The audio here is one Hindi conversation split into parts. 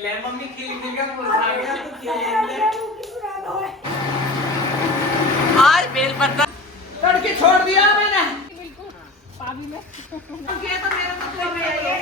मम्मी खिल का मुरझा गया। आज बेल पत्ता तड़के छोड़ दिया मैंने। बिल्कुल पानी में ये तो मेरा मतलब है ये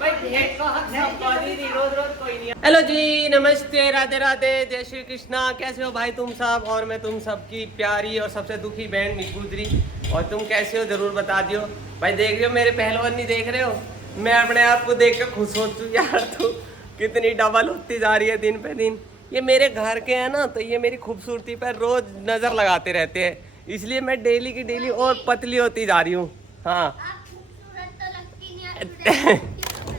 भाई भेंट को हक सब पानी नहीं रोज कोई नहीं। हेलो जी, नमस्ते, राधे राधे, जय श्री कृष्णा। कैसे हो भाई तुम सब? और मैं तुम सबकी प्यारी और सबसे दुखी बहन मिकुद्री। और तुम कैसे हो जरूर बता दियो भाई। देख रहे हो मेरे पहलवान, नहीं देख रहे हो? मैं अपने आप को देख कर खुश हो चुकी यार। तू कितनी डबल होती जा रही है दिन पे दिन। ये मेरे घर के हैं ना, तो ये मेरी खूबसूरती पर रोज नजर लगाते रहते हैं, इसलिए मैं डेली की डेली और पतली होती जा रही हूँ। हाँ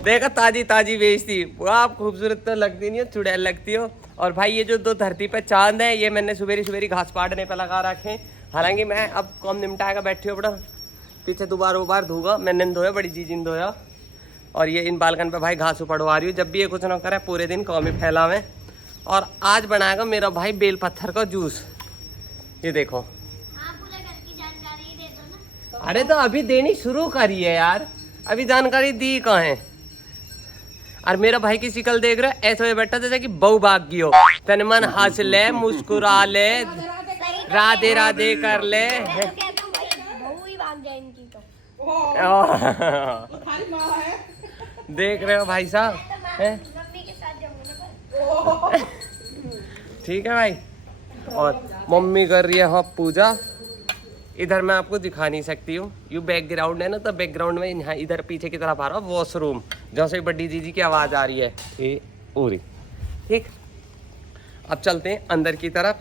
देखा, ताजी ताजी बेचती। आप खूबसूरत तो लगती नहीं हो, चुड़ैल लगती हो। और भाई ये जो दो धरती पे चांद है, ये मैंने सुबेरी सुबेरी घास पाड़ने पे लगा रखे। हालांकि मैं अब कम निपटाएगा, बैठी हो बड़ा पीछे दोबारा धोगा। मैंने धोया, बड़ी चीज ने धोया। और ये इन बालकन पे भाई घास उड़वा रही हूँ। जब भी ये कुछ ना करे पूरे दिन कौम ही फैलावे। और आज बनाएगा मेरा भाई बेल पत्थर का जूस। ये देखो। पूरा घर की जानकारी दे दो ना। अरे तो अभी देनी शुरू करी है यार, अभी जानकारी दी कहाँ है। और मेरा भाई की शिकल देख रहे हो, ऐसे बैठा जैसे कि बहू भाग गई हो। तन मन हंस ले, मुस्कुरा ले, राधे राधे कर ले। बहू ही भाग जाए इनकी तो। देख रहे हो भाई साहब, मम्मी के साथ जाऊंगा। ठीक है भाई। और मम्मी कर रही है हाँ पूजा। इधर मैं आपको दिखा नहीं सकती हूँ, ये बैकग्राउंड है ना, तो बैकग्राउंड में यहाँ इधर पीछे की तरफ आ रहा है वॉशरूम, जहाँ से बड़ी दीदी की आवाज़ आ रही है ये पूरी। ठीक, अब चलते हैं अंदर की तरफ।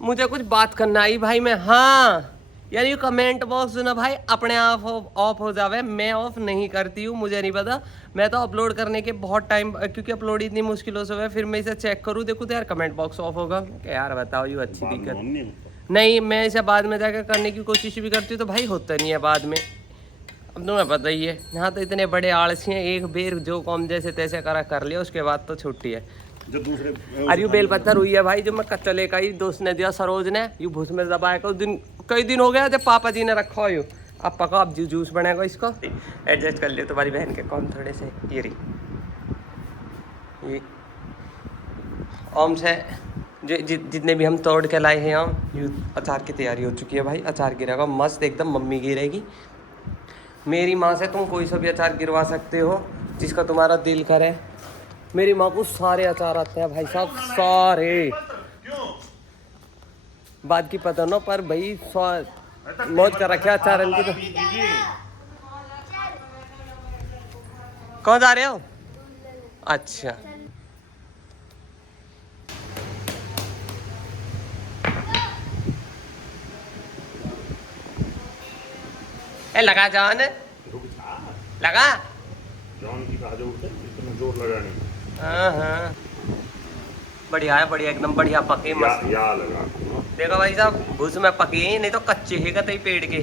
मुझे कुछ बात करना आई भाई। मैं हाँ यार, ये कमेंट बॉक्स ना भाई अपने आप ऑफ हो जावे, मैं ऑफ नहीं करती हूँ। मुझे नहीं पता, मैं तो अपलोड करने के बहुत टाइम, क्योंकि अपलोड इतनी मुश्किलों से हुआ, फिर मैं इसे चेक करूँ, देखूँ तो यार कमेंट बॉक्स ऑफ होगा क्या यार। बताओ, ये अच्छी दिक्कत नहीं। मैं इसे बाद में जाकर करने की कोशिश भी करती हूँ तो भाई होता नहीं है बाद में। अब तुम्हें पता ही है, यहाँ तो इतने बड़े आलसी हैं, एक बेर जो काम जैसे तैसे करा कर लिया, उसके बाद तो छुट्टी है। जो दूसरे अरे यू बेल पत्थर हुई है भाई, जो मैं कच्चा लेकर आई, दोस्त ने दिया, सरोज ने, यू भूस में दबाया कर। दिन कई दिन हो गया जब पापा जी ने रखा हो। अब पका, अब जूस बनेगा, इसको एडजस्ट कर लियो तुम्हारी बहन के कौन थोड़े से। ये रही ये आम से जितने भी हम तोड़ के लाए हैं आम, ये अचार की तैयारी हो चुकी है भाई। अचार गिरेगा मस्त एकदम, मम्मी गिरेगी। मेरी माँ से तुम कोई सा भी अचार गिरवा सकते हो जिसका तुम्हारा दिल करे। मेरी माँ को सारे अचार आते हैं भाई साहब, सारे। बात की पता ना, पर भाई मौज कर रखे अचार इनकी तो। कौन जा रहे हो? अच्छा ए लगा जान, लगा जॉन की बाजू उठे, इतना जोर लगाने। हाँ हाँ बढ़िया है, बढ़िया एकदम बढ़िया पके मस्त। या लगा देखो भाई साहब, भूस में पके ही नहीं तो कच्चे ही कतई पेड़ के।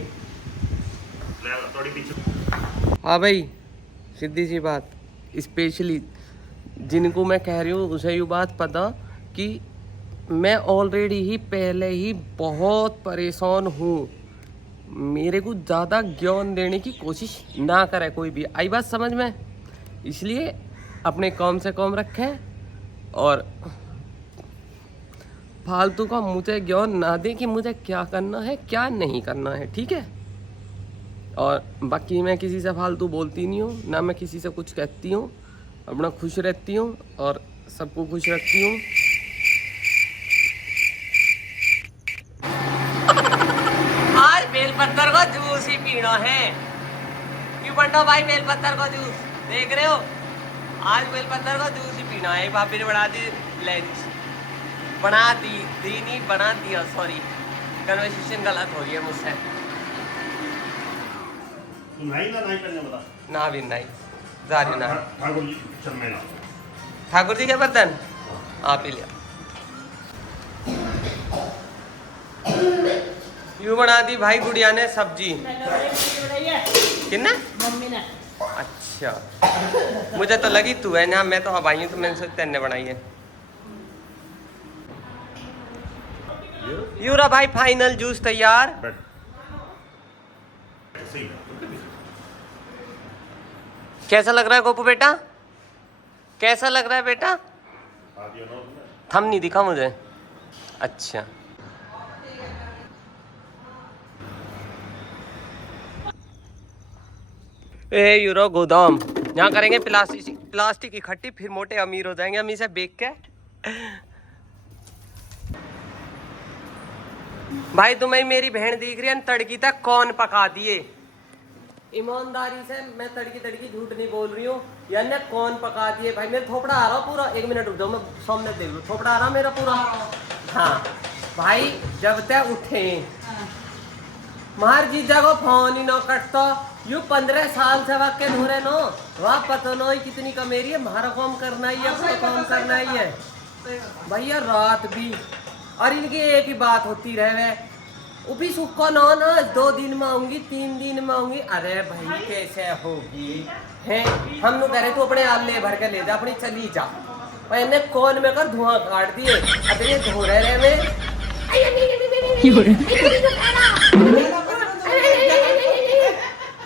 थोड़ी पीछे। हाँ भाई, सीधी सी बात, स्पेशली जिनको मैं कह रही हूँ उसे ये बात पता कि मैं ऑलरेडी ही पहले ही बहुत परेशान हूँ। मेरे को ज़्यादा ज्ञान देने की कोशिश ना करे कोई भी, आई बात समझ में। इसलिए अपने काम से काम रखें और फालतू का मुझे ज्ञान ना दे कि मुझे क्या करना है क्या नहीं करना है, ठीक है। और बाकी मैं किसी से फालतू बोलती नहीं हूँ, ना मैं किसी से कुछ कहती हूँ, अपना खुश रहती हूँ और सबको खुश रखती हूँ। आज बेलपत्तर का जूस ही पीना है। क्यों बंटा भाई, बेलपत्तर का जूस देख रहे हो? आज बेलपत्तर का जूस ही पीना है। भाभी ने बना दी लंच, बना दिया, सॉरी कन्वर्सेशन गलत हो रही है मुझसे। नहीं ना नहीं करने वाला ना भी नहीं जा रही ना। ठाकुर जी चल मैं ना, ठाकुर जी के बर्तन आप ही लिया। यूं बना दी भाई गुड़िया ने सब्जी। किन्ने? मम्मी ने। अच्छा मुझे तो लगी तू है ना, मैं तो अब आई हूँ तो मैंने सोचा तेने बनाई है। यूरा भाई फाइनल जूस तैयार। कैसा लग रहा है गोपू बेटा? कैसा लग रहा है बेटा? खा दिया ना उसने। थम नहीं दिखा मुझे। अच्छा ए यूरो गोदाम, यहाँ करेंगे प्लास्टिक इकट्ठी, फिर मोटे अमीर हो जाएंगे हम इसे बेच के। भाई तुम्हें मेरी बहन दिख रही है, तड़की तक कौन पका दिए? ईमानदारी से मैं तड़की तड़की झूठ नहीं बोल रही हूँ, यानी कौन पका दिए भाई? मेरा थोपड़ा आ रहा पूरा, 1 मिनट रुक जाओ, मैं सामने देख लूँ, थोपड़ा आ रहा मेरा पूरा। हाँ भाई जब तक उठे मार जीजा को फोन ही ना कटता, यू 15 साल से वाक्य धोरे नो, वह पता नहीं कितनी कमेरी है, हमारा काम करना ही है, अपना काम करना ही है भैया। रात भी और इनकी एक ही बात होती रहे, वो भी सुख को ना 2 दिन में आऊंगी, 3 दिन में आऊंगी। अरे भाई कैसे होगी है? हम लोग कह रहे तू अपने आले भर के ले जा, अपनी चली जा। मैंने कौन में कर धुआं काट दिए। अरे ये धो रहे में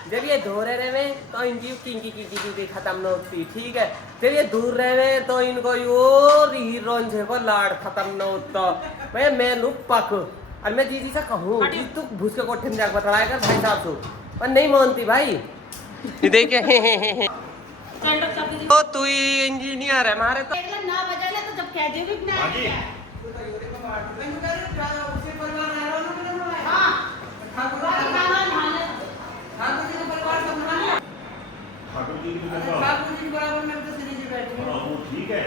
जब ये धो रहे में तो इनकी किंकी खत्म न होती, ठीक है। जब ये दूर रहे तो इनको हीरोंझे को लाड़ खत्म न होता। मैं लू पक और मैं जीजी से कहूँ कि तू भूस के कोठे में जाकर बतलाया कर भाई साहब को, पर नहीं मानती भाई। देखे तो तू ही इंजीनियर है हमारे तो ना बजा तो जब कह देगी ना हाँ जी। ठाकुर जी की वो ठीक है,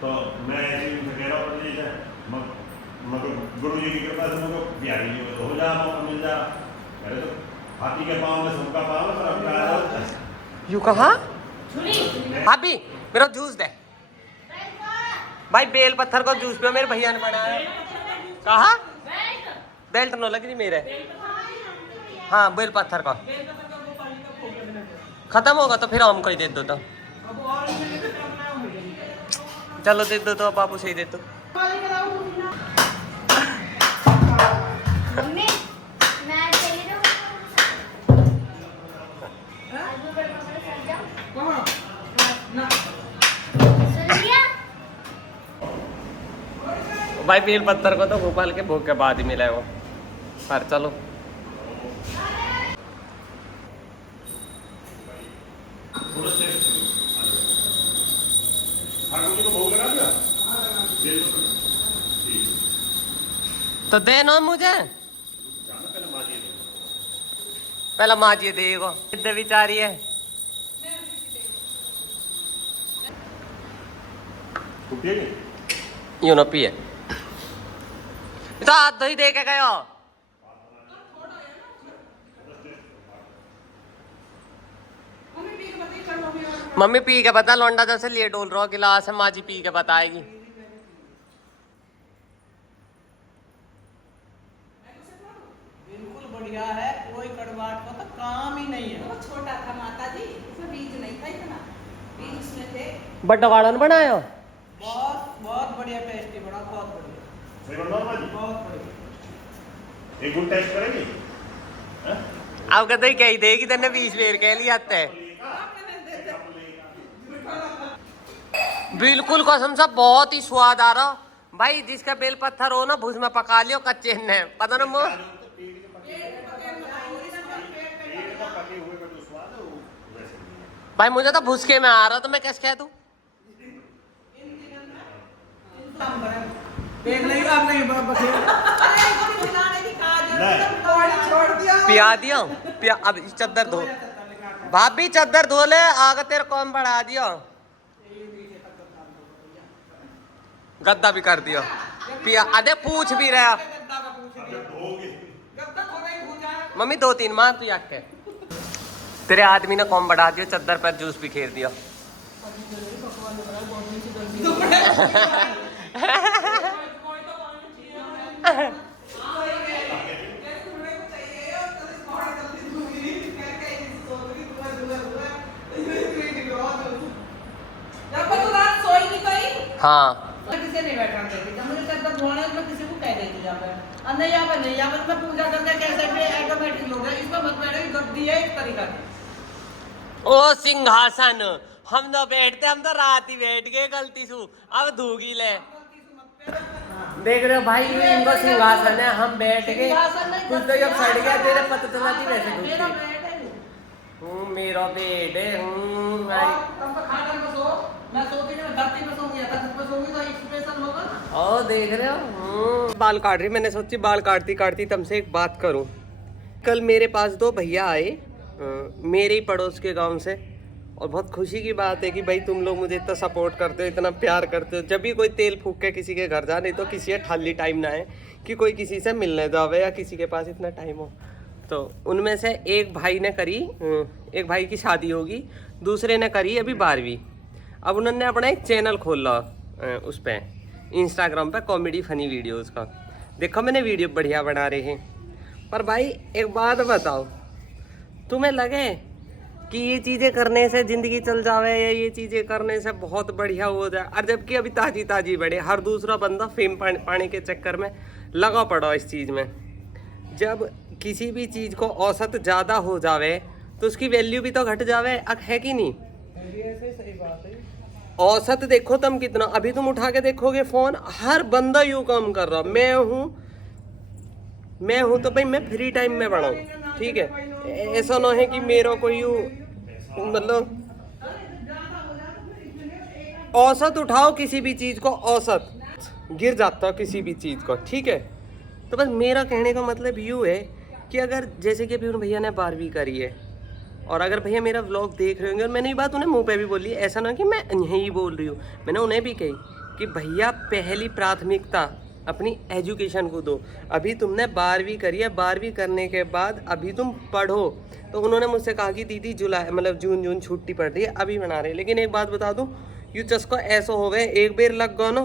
तो मैं ऐसे ही कह रहा हूँ जैसे मगर गुरु जी की कृपा से मुझको बिहारी जी में तो हो जा, मौका मिल जा। अरे तो हाथी के पाँव में सबका पाँव है, पर अब यू कहा भाभी मेरा जूस दे भाई, बेल पत्थर को जूस पे मेरे भैया ने बनाया। कहा बेल्ट नो लग रही मेरे। हाँ बेल पत्थर का खत्म होगा तो फिर हमको ही दे दो तो। चलो दे दो तो बापू से ही दे दो। मम्मी मैं चली भाई बेल पत्थर को तो भोपाल के भोग के बाद ही मिला है वो, पर चलो ठाकुर जी को भोग लगा दिया तो दे ना मुझे, पहला माजिए देगा इधर विचारी है। यू ना पिए तो हाथ धो ही दे के गयो। मम्मी पी के बता, लौंडा जैसे लिए डोल रहा गिलास है, माँ जी पी के बताएगी। बिल्कुल बढ़िया है, कोई कड़वाहट का तो काम ही नहीं है। वो छोटा था माता जी, उसमें बीज नहीं था इतना, बीज उसमें थे। बड़ा वाड़न बनाया बहुत बहुत बढ़िया टेस्टी बना, बहुत बढ़िया, सही बन रहा है बहुत बढ़िया। एक गुड टेस्ट करेंगे। अब कहते ही कही देगी तेने 20 बेर कह लिया आते बिल्कुल कसम से बहुत ही स्वाद आ रहा भाई। जिसका बेल पत्थर हो ना भुज में पका लियो कच्चे ने, पता ना मो भाई मुझे तो भुसके में आ रहा, तो मैं कैसे कह दूं? देख नहीं आप नहीं बस अरे इसको खिलाने की काज छोड़ दिया, पिया दिया पिया। अब चद्दर धो भाभी, चद्दर धो ले, आगे तेरे कौन बढ़ा दिया, गद्दा भी कर दिया पिया। अरे पूछ भी रहा मम्मी 2-3 मार पिया के तेरे आदमी ने कौन बढ़ा दिया, चद्दर पर जूस भी खेर दिया। हाँ किसी नहीं बैठा करती, जब मुझे चद्दर धोना है मैं किसी को कह देती जाकर, नहीं यहाँ पर नहीं, यहाँ पर मैं पूजा करके कैसे भी ऑटोमेटिक लोग हैं, इसमें मत बैठो, गद्दी है एक तरीका की। ओ सिंहासन हम तो बैठते, हम तो रात ही बैठ गए गलती से, अब धूगी ले। देख रहे हो भाई, ये इनको सिंहासन है, हम बैठ गए, कुछ तो जब सड़ गया तेरे पता चला थी वैसे मेरा बेड है मेरा बेड है तुम तो खा कर के सो। मैं सोती नहीं, मैं धरती पे सोऊंगी, धरती पे सोऊंगी तो एक्सप्रेशन होगा ना। ओ देख रहे हो बाल काट रही, मैंने सोची बाल काटती काटती तुमसे एक बात करूं। कल मेरे पास 2 भैया आए मेरे ही पड़ोस के गांव से, और बहुत खुशी की बात है कि भाई तुम लोग मुझे इतना सपोर्ट करते हो, इतना प्यार करते हो। जब भी कोई तेल फूक के किसी के घर जा, नहीं तो किसी खाली टाइम ना है कि कोई किसी से मिलने जावे या किसी के पास इतना टाइम हो। तो उनमें से एक भाई ने करी, एक भाई की शादी होगी, दूसरे ने करी अभी 12वीं। अब उन्होंने अपना एक चैनल खोला उस पर इंस्टाग्राम पे, कॉमेडी फनी वीडियोस का। देखो मैंने वीडियो बढ़िया बना रहे हैं, पर भाई एक बात बताओ, तुम्हें लगे कि ये चीज़ें करने से ज़िंदगी चल जावे या ये चीज़ें करने से बहुत बढ़िया हो जाए, और जबकि अभी ताज़ी ताज़ी बढ़े, हर दूसरा बंदा फेम पाने के चक्कर में लगा पड़ा इस चीज़ में। जब किसी भी चीज़ को औसत ज़्यादा हो जावे तो उसकी वैल्यू भी तो घट जावे, है कि नहीं? सही बात है। औसत देखो तुम कितना, अभी तुम उठा के देखोगे फ़ोन, हर बंदा यूँ काम कर रहा। मैं हूँ तो भाई मैं फ्री टाइम में बनाऊँ, ठीक है? ऐसा ना है कि मेरा कोई यूँ मतलब औसत उठाओ किसी भी चीज़ को, औसत गिर जाता हो किसी भी चीज़ को, ठीक है? तो बस मेरा कहने का मतलब यूँ है कि अगर जैसे कि अभी उन भैया ने 12वीं करी है, और अगर भैया मेरा व्लॉग देख रहे होंगे, और मैंने ये बात उन्हें मुंह पे भी बोली है, ऐसा ना कि मैं यहीं बोल रही हूँ, मैंने उन्हें भी कही कि भैया पहली प्राथमिकता अपनी एजुकेशन को दो। अभी तुमने 12वीं करी है, 12वीं करने के बाद अभी तुम पढ़ो। तो उन्होंने मुझसे कहा कि दीदी जुलाई मतलब जून छुट्टी पड़ रही है, अभी बना रहे हैं। लेकिन एक बात बता दूँ, यू चस्को ऐसा हो गए, एक बार लग गो ना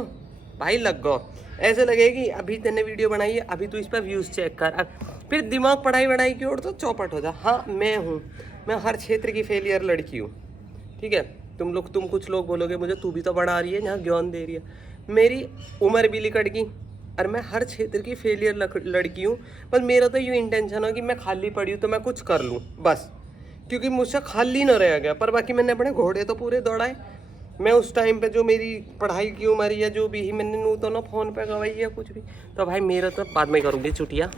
भाई, लग गो, ऐसे लगेगी अभी तेने वीडियो बनाई है, अभी तू इस पर व्यूज़ चेक कर, फिर दिमाग पढ़ाई की ओर तो चौपट हो जा। हाँ मैं हर क्षेत्र की फेलियर लड़की हूँ, ठीक है? तुम कुछ लोग बोलोगे मुझे तू भी तो बढ़ा रही है, यहाँ ज्ञान दे रही है। मेरी उम्र भी लिकट गई और मैं हर क्षेत्र की फेलियर लड़की हूँ। बस मेरा तो यूँ इंटेंशन हो कि मैं खाली पड़ी हूँ तो मैं कुछ कर लूँ बस, क्योंकि मुझसे खाली न रह गया। पर बाकी मैंने अपने घोड़े तो पूरे दौड़ाए। मैं उस टाइम पे जो मेरी पढ़ाई की उम्र या जो भी ही मैंने नू तो ना फ़ोन पे गवाई या कुछ भी, तो भाई मेरा तो बाद में करूँगी छुट्टियाँ।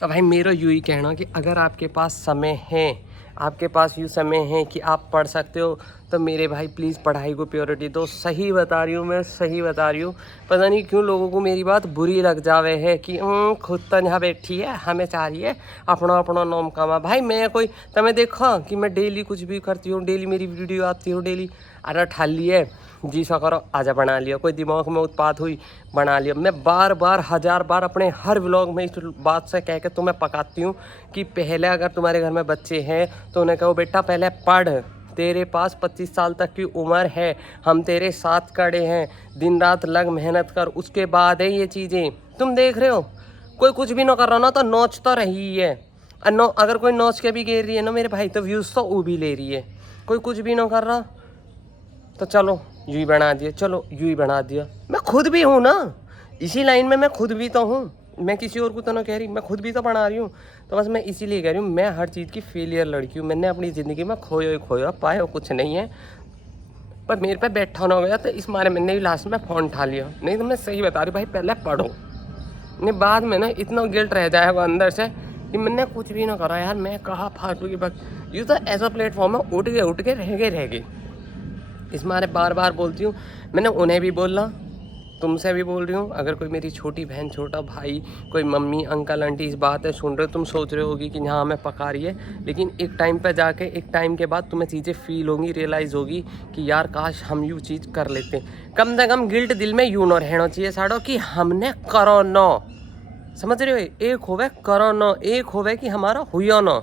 तो भाई मेरा यूँ ही कहना कि अगर आपके पास समय है, आपके पास यूँ समय है कि आप पढ़ सकते हो, तो मेरे भाई प्लीज़ पढ़ाई को प्रायोरिटी दो। सही बता रही हूँ मैं, सही बता रही हूँ। पता नहीं क्यों लोगों को मेरी बात बुरी लग जावे है कि खुद तो यहाँ बैठी है, हमें चाहिए अपना अपना नाम कामा। भाई मैं कोई तुम्हें देखा कि मैं डेली कुछ भी करती हूँ, डेली मेरी वीडियो आती हूँ, डेली अरे ठाल लिए जी सा करो आजा बना लिया, कोई दिमाग में उत्पात हुई बना लिया। मैं बार 1000 बार अपने हर व्लॉग में इस बात से कह के तुम्हें पकाती हूँ कि पहले अगर तुम्हारे घर में बच्चे हैं तो उन्हें कहो बेटा पहले पढ़, तेरे पास 25 साल तक की उम्र है, हम तेरे साथ खड़े हैं, दिन रात लग मेहनत कर, उसके बाद है ये चीज़ें। तुम देख रहे हो कोई कुछ भी ना कर रहा ना तो नोच तो रही है, अगर कोई नोच के भी गिर रही है ना मेरे भाई तो व्यूज़ तो वो भी ले रही है। कोई कुछ भी ना कर रहा तो चलो यूँ ही बना दिया, चलो यूँ ही बना दिया। मैं खुद भी हूँ ना इसी लाइन में, मैं खुद भी तो हूँ, मैं किसी और को तो ना कह रही, मैं खुद भी तो बना रही हूँ। तो बस मैं इसीलिए कह रही हूँ, मैं हर चीज़ की फेलियर लड़की हूँ। मैंने अपनी ज़िंदगी में खोया पाया कुछ नहीं है, पर मेरे पे बैठा होना हो गया तो इस मारे मैंने भी लास्ट में फ़ोन उठा लिया। नहीं तो मैं सही बता रही भाई, पहले पढ़ो, नहीं बाद में ना इतना गिल्ट रह जाएगा अंदर से कि मैंने कुछ भी ना करा यार, मैं कहाँ फालतू की बात। यूँ तो ऐसा प्लेटफॉर्म है उठ के रह गए इस मारे बार बोलती हूँ। मैंने उन्हें भी बोला, तुमसे भी बोल रही हूँ, अगर कोई मेरी छोटी बहन छोटा भाई कोई मम्मी अंकल आंटी इस बात है सुन रहे हो, तुम सोच रहे होगी कि हाँ हमें पका रही है, लेकिन एक टाइम पे जाके एक टाइम के बाद तुम्हें चीज़ें फील होंगी, रियलाइज़ होगी कि यार काश हम यूँ चीज़ कर लेते। कम से कम गिल्ट दिल में यूँ ना रहना चाहिए साड़ो कि हमने करो ना, समझ रहे हो? एक होवे करो ना, एक होवे कि हमारा हुआ ना।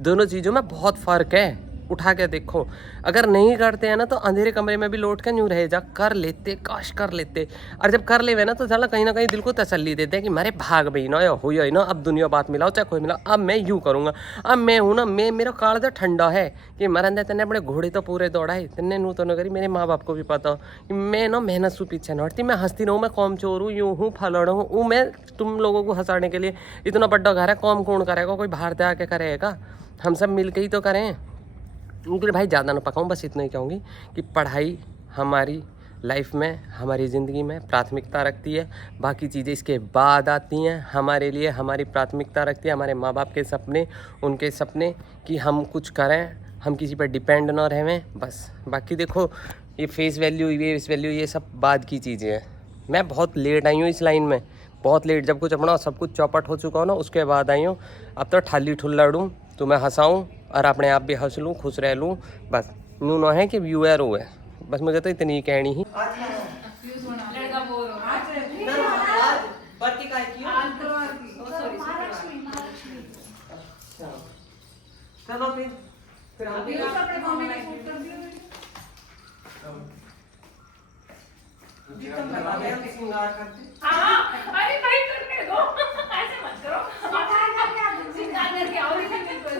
दोनों चीज़ों में बहुत फ़र्क है। उठा के देखो, अगर नहीं करते हैं ना तो अंधेरे कमरे में भी लौट के यूँ रह जा, कर लेते काश कर लेते। और जब कर ले ना तो चला कहीं ना कहीं दिल को तसल्ली देते हैं कि मेरे भाग भाई ना हुई है ना, अब दुनिया बात मिलाओ चाहे कोई मिला, अब मैं यूँ करूँगा, अब मैं हूँ ना, मैं मेरा काल तो ठंडा है कि मरन दे। तेने अपने घोड़े तो पूरे दौड़ाए, तेने नू तो न करी। मेरे माँ बाप को भी पता हो कि मैं ना मेहनत से पीछे न हटती, मैं हंसती रहूँ, मैं कौम चोर हूँ, यूँ हूँ फलड़ हूँ। मैं तुम लोगों को हंसाने के लिए इतना बड़ा घर है, कौम कौन करेगा, कोई बाहर से आके करेगा, हम सब मिल के ही तो करें। उनके लिए भाई ज़्यादा ना पकाऊँ, बस इतना ही कहूँगी कि पढ़ाई हमारी लाइफ में, हमारी ज़िंदगी में प्राथमिकता रखती है। बाकी चीज़ें इसके बाद आती हैं। हमारे लिए हमारी प्राथमिकता रखती है हमारे माँ बाप के सपने, उनके सपने कि हम कुछ करें, हम किसी पर डिपेंड ना रहें बस। बाकी देखो ये फेस वैल्यू, ये इस वैल्यू, ये सब बाद की चीज़ें हैं। मैं बहुत लेट आई हूँ इस लाइन में, बहुत लेट। जब कुछ अपना सब कुछ चौपट हो चुका हो ना, उसके बाद आई हूँ। अब तो ठाली ठुल्ला लूँ, तो मैं हंसाऊँ और अपने आप भी हंस लूँ, खुश रह लूँ बस। यूँ ना है कि व्यू है रो है, बस मुझे तो इतनी ही कहनी ही। लड़का बोर हो चलो फिर हम भी श्रृंगार करते। अरे भाई करने दो, ऐसे मत करो। श्रृंगार करके आओ बिल्कुल।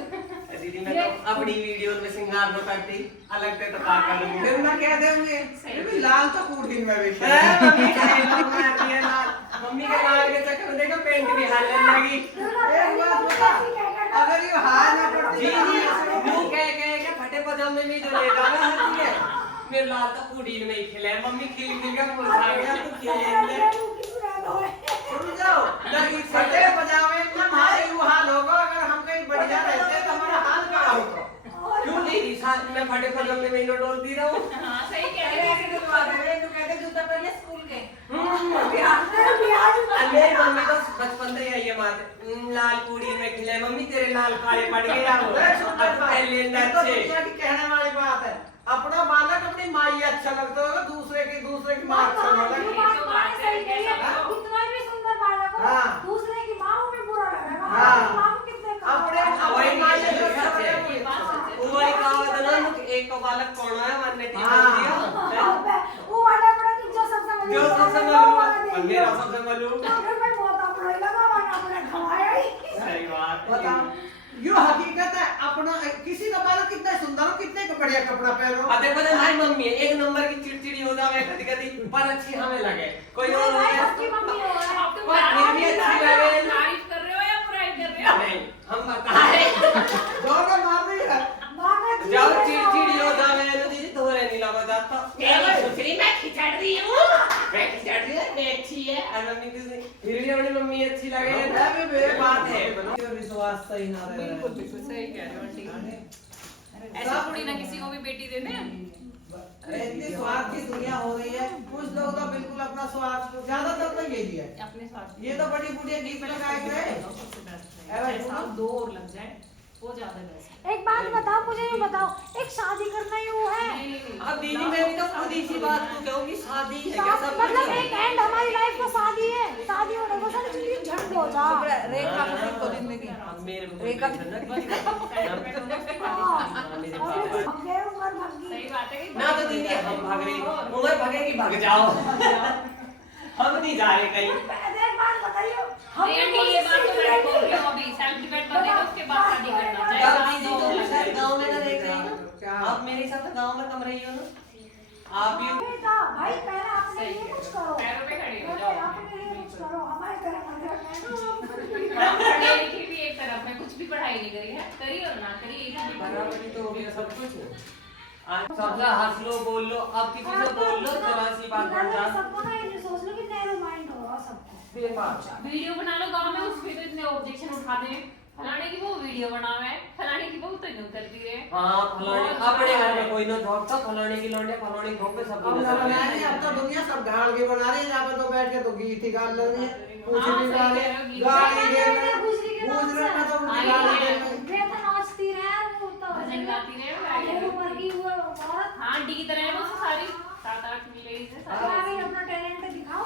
दीदी मैं तो अपनी वीडियो में श्रृंगार तो करती, अलग से तो का कर लूंगी। फिर ना कह देंगे ये लाल तो कूट में वैसे मम्मी का डायलॉग बनाती है लाल, मम्मी के लाल के चक्कर में देखो पेंट भी हालने लगी। एक बात बता, अगर ये हार ना पड़ती जी जी यूं कह के फटे पजामे में जो लेता ना हंसी है, मेरे लाल तो कुड़ील में ही खिले, मम्मी खिल खिल के मुरझा गया तो खेलेंगे। सुन जाओ, लगी फटे पजामे में हमारे वो हाल होगा। अगर हम कहीं बढ़िया रहते तो हमारा हाल क्या होगा? क्यों नहीं साथ में फटे पजामे में ही डोलती रहूं। हाँ सही कह अरे रहे ऐसे तो बात है, तू कहते जूता पहले स्कूल के मेरी मम्मी तो बचपन से यही है बात, लाल कुड़ी में खिले, मम्मी तेरे लाल काले पड़ गए यार वो पहले ये तो दुनिया की कहने वाली बात है। अपना बालक अपनी माई अच्छा लगता होगा, दूसरे की माँ अच्छा ना लगे। हाँ। दूसरे की माँ में बुरा लगेगा। हाँ। माँ को कितने अपने अपनी माई अच्छा लगेगा। उमर कहावत है ना, एक को बालक कौन है वरने ठीक है वो वाला बड़ा कि जो सबसे जो सबसे मालूम मेरा सबसे मालूम। मैं बहुत अपना लगा वाला अपने खवाया ही। सही बात बताओ, यो हकीकत है। अपना किसी का बालक कितना सुंदर हो, कितने का बढ़िया कपड़ा पहनो। अब देखो ना हमारी मम्मी है, एक नंबर की चिड़चिड़ी हो जावे कभी कभी, पर अच्छी हमें लगे। कोई और हो गया आपकी मम्मी हो है। आप तो पर फिर भी अच्छी लगे। तारीफ कर रहे हो या बुराई कर रहे हो? नहीं हम बता रहे दोनों मार रही है। जब चिड़चिड़ी हो जावे तो दीदी तोरे नहीं लगा जाता। मेरी सुसरी मैं खिचड़ रही हूँ, मैं खिचड़ रही हूँ, मैं अच्छी है। और मम्मी की फिर भी अपनी मम्मी अच्छी लगे, ये बात है। विश्वास सही ना रहे। बिल्कुल बिल्कुल सही कह रहे हो आंटी। ऐसा थोड़ी ना किसी को भी बेटी दे दें। अरे इतनी स्वार्थ की दुनिया हो रही है। कुछ लोग तो बिल्कुल अपना स्वार्थ, ज्यादातर तो यही है। अपने साथ ये तो बड़ी बुढ़िया गीत लगाए गए। ऐसा दो और लग जाए वो ज्यादा बेस्ट है। एक बात बताओ, मुझे ये बताओ, एक शादी करना ही वो है। अब दीदी मैं भी तो खुद इसी बात को कहूँगी, शादी है क्या सब मतलब एक एंड हमारी लाइफ में शादी है। शादी होने को सारी चीजें झंड हो जा। रेखा को जिंदगी मेरे को रेखा उम्र भगी। सही बात है कि ना तो दीदी हम भाग रही, उम्र भगेगी भाग जाओ। हम नहीं जा रहे कहीं। एक बात बताइए, हम नहीं आंटी ये बात तो मैं बोल रही हूँ अभी सेल्फ डिपेंड बनेगा उसके बाद शादी करना चाहिए। तब साथ दीदी दो तुम लग शायद जाए। गाँव में ना देख रही हो, आप मेरे साथ गाँव में कम रही हो ना, आप भी बेटा भाई पहले अपने सही लिए है। कुछ करो। पैरों पे खड़ी हो पहले जाओ। अपने लिए कुछ करो, हमारे तरह मत पढ़ाई लिखी भी एक तरफ है, कुछ भी पढ़ाई नहीं करी है, करी और ना करी एक ही बराबरी तो हो गया सब कुछ। आज सबसे हंस लो बोल लो, अब किसी से बोल लो जरा सी बात बन जा। सबको ना ये सोच लो कि नैरो माइंड होगा सबको। वीडियो बना लो गांव में, उस पे तो इतने ऑब्जेक्शन उठाते हैं, फलाने की वो वीडियो बनावे, फलाने की वो तो यूं करती है। हाँ फलाने अपने घर में कोई ना झोंकता, फलाने की लौंडे फलाने की घोंपे सब अब ना बना रही है। अब तो दुनिया सब ढाल के बना रही है। यहाँ पे तो बैठ के तो गीत ही गा रही है। कुछ हाँ, भी गा सही रही कह रहे हो, है, गीत गा गा रही है, गूंज रहे हैं तो उनकी गा रही है। वे तो नाचती रहे, वो तो भजन गाती रहे, आगे ऊपर की वो औरत हाँ आंटी की तरह है वो सारी 7-8 लेडीज है सारी। आगे अपना टैलेंट दिखाओ।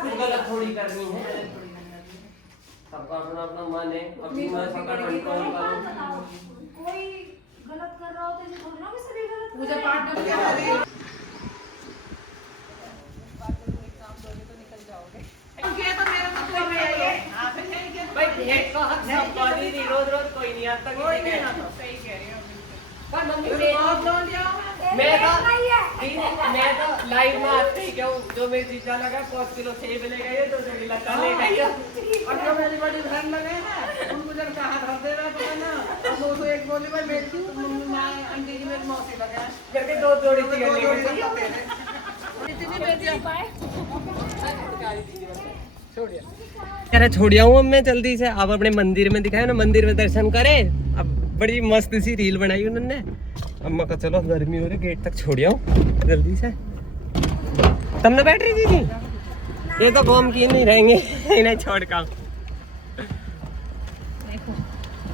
कुछ गलत थोड़ी करनी है, सबका अपना अपना मन है, अपनी मन सबका कंट्रोल एक बात करो। बताओ, कोई गलत कर रहा हो तो ये थोड़ी ना कि सभी गलत कर मुझे रहे हैं। पार्टनर क्या कर रही है? ये तो मेरा मतलब है ये। आप है क्या? भाई भेंट का हक सब पानी नहीं, रोज रोज कोई नहीं आता कोई किसी नहीं के। आता। सही कह रही हो बिल्कुल। पर मम्मी फिर मैं बहुत लौंडिया मैं एक नहीं है। दीदी मैं तो लाइव में आते ही क्या जो मेरी जीजा लगा 5 किलो सेब ले गए 2 जोड़ी लक्का ले गए। और जो मेरी बड़ी बहन लगे हैं उनको जब कहा घर दे रहा तो ना अब वो तो एक बोली भाई मेरी मम्मी माँ आंटी जी मेरी मौसी लगे करके 2 जोड़ी चिकन ले गए। इतनी बेटियां अरे छोड़िया हूँ अब मैं जल्दी से। अब अपने मंदिर में दिखाए ना, मंदिर में दर्शन करे। अब बड़ी मस्त सी रील बनाई उन्होंने। अब मैं कहा चलो गर्मी हो रही, गेट तक छोड़िया हूँ जल्दी से। तुमने बैठ रही थी ये तो बॉम की नहीं रहेंगे इन्हें छोड़ का। देखो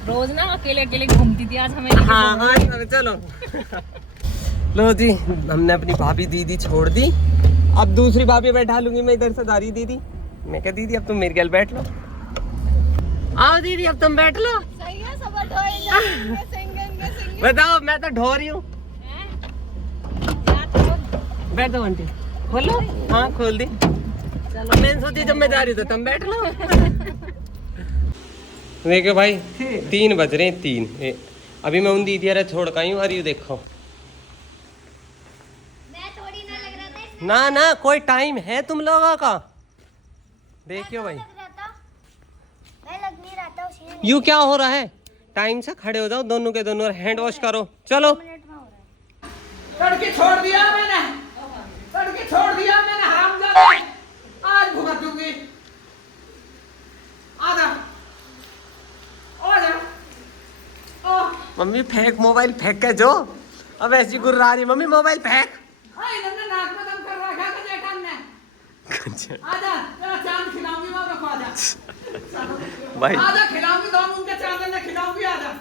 रोज ना अकेले अकेले घूमती थी, आज हमें हाँ हाँ चलो। लो जी, हमने अपनी भाभी दीदी छोड़ दी। अब दूसरी भाभी बैठा लूंगी मैं इधर से। दारी दीदी, मैं क्या दीदी अब तुम मेरे गल बैठ लो। आओ दीदी अब तुम बैठ लो। सही है, सब ढोएंगे। बताओ, मैं तो ढो रही हूँ। बैठ दो आंटी, खोलो। हाँ खोल दी। चलो मैंने सोची जब मैं जा रही तो तुम बैठ लो। देखो भाई 3 बज रहे हैं 3। अभी मैं उन दीदी अरे छोड़ का हूँ। अरे देखो ना ना कोई टाइम है तुम लोगों का। देखियो भाई यू क्या हो रहा है। टाइम से खड़े हो जाओ दोनों के दोनों, हैंड वॉश करो। चलो तड़के छोड़ दिया मैंने, तड़के छोड़ दिया मैंने। हरामजादे आज भुगत दूंगी। आजा आजा। मम्मी फेंक मोबाइल, फेंक के जो। अब ऐसी गुर्रा रही मम्मी, मोबाइल फेंक। इन्होंने नाक में दम कर रखा है जेठन ने। आजा तेरा चांद खिलाऊंगी मैं, रखो आजा भाई आजा खिलाऊंगी, 2 मूंग के चांद ने खिलाऊंगी। आजा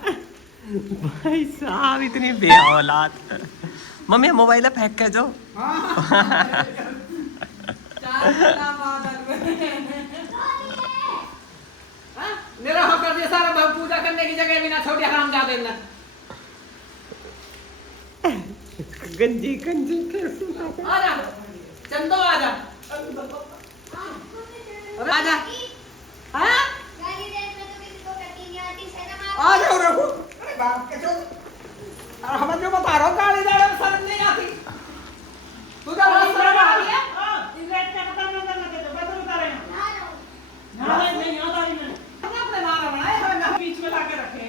भाई साहब इतनी बेऔलाद। मम्मी मोबाइल फेंक के जो। मेरा होकर दिया सारा भाव पूजा करने की जगह भी ना छोड़ी। हरामजादे ने गंजी गंजी आजा चंदो आजा आजा। हाँ आ जाओ रघु। अरे बाप के चो, और हम जो बता रहा हूँ काली दाढ़ में शर्म नहीं आती। तू क्या बहुत शर्म आ रही है? इस रेट का पता नहीं करना चाहिए। बदल उतारे नहीं आता रही मैंने। हमने अपने नारा बनाए, हमें बीच में लाके रखे।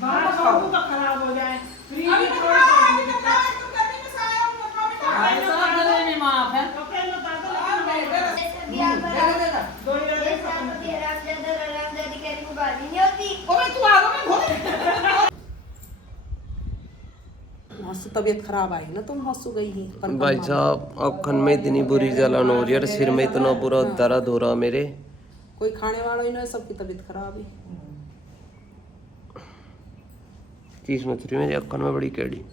बाहर सब तो खराब हो जाए। फ्री में छोड़ दो। तुम गर्मी में से आए हो, मोटा मोटा भाई साहब जले में माफ है। कपड़े में उतार दो, तबीयत खराब आई ना, तुम हंसू गई ही। भाई साहब अखन में इतनी बुरी जलन हो रही है, सिर में इतना बुरा दर्द हो रहा मेरे। कोई खाने वाला ही ना, सबकी तबीयत खराब है। चीज मच रही मेरी अखन में बड़ी केड़ी।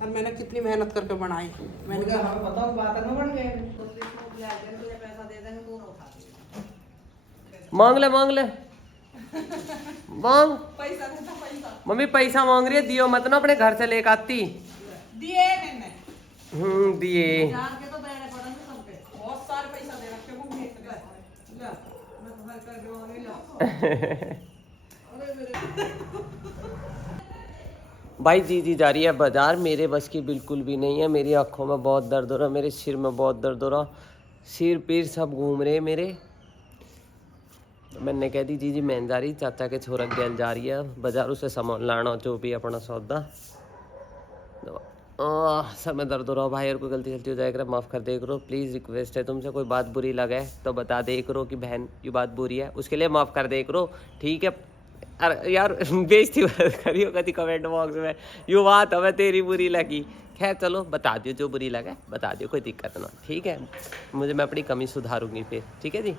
और मैंने कितनी मेहनत करके बनाई। मैंने कहा हमें पता बात है ना, बन गए। पैसा दे देंगे तो उठा मांग ले मांग ले मांग। पैसा देता पैसा। मम्मी पैसा मांग रही है, दियो मत ना, अपने घर से लेकर आती। दिए मैंने। दिए। जान के तो देने पड़ेंगे सबके। बहुत सारे पैसा दे रखे वो भेज दे। ले मैं तो घर कर दूंगा ले लो। भाई दीदी जा रही है बाजार, मेरे बस की बिल्कुल भी नहीं है। मेरी आंखों में बहुत दर्द हो रहा, मेरे सिर में बहुत दर्द हो रहा, सिर पीर सब घूम रहे मेरे। मैंने कह दी जी मैं जा रही, चाचा के छोरा गैल जा रही है बाजारों से सामान लाना, जो भी अपना सौदा। सर में दर्द हो रहा भाई, और कोई गलती गलती हो जाए कर माफ़ कर दे करो प्लीज़। रिक्वेस्ट है तुमसे, कोई बात बुरी लगे तो बता दे करो कि बहन ये बात बुरी है, उसके लिए माफ़ कर दे करो, ठीक है। अरे यार बेइज्जती करियो कभी कमेंट बॉक्स में, ये बात हमें तेरी बुरी लगी। खैर चलो बता दियो, जो बुरी लगे बता दियो, कोई दिक्कत ना, ठीक है। मैं अपनी कमी सुधारूंगी फिर, ठीक है जी।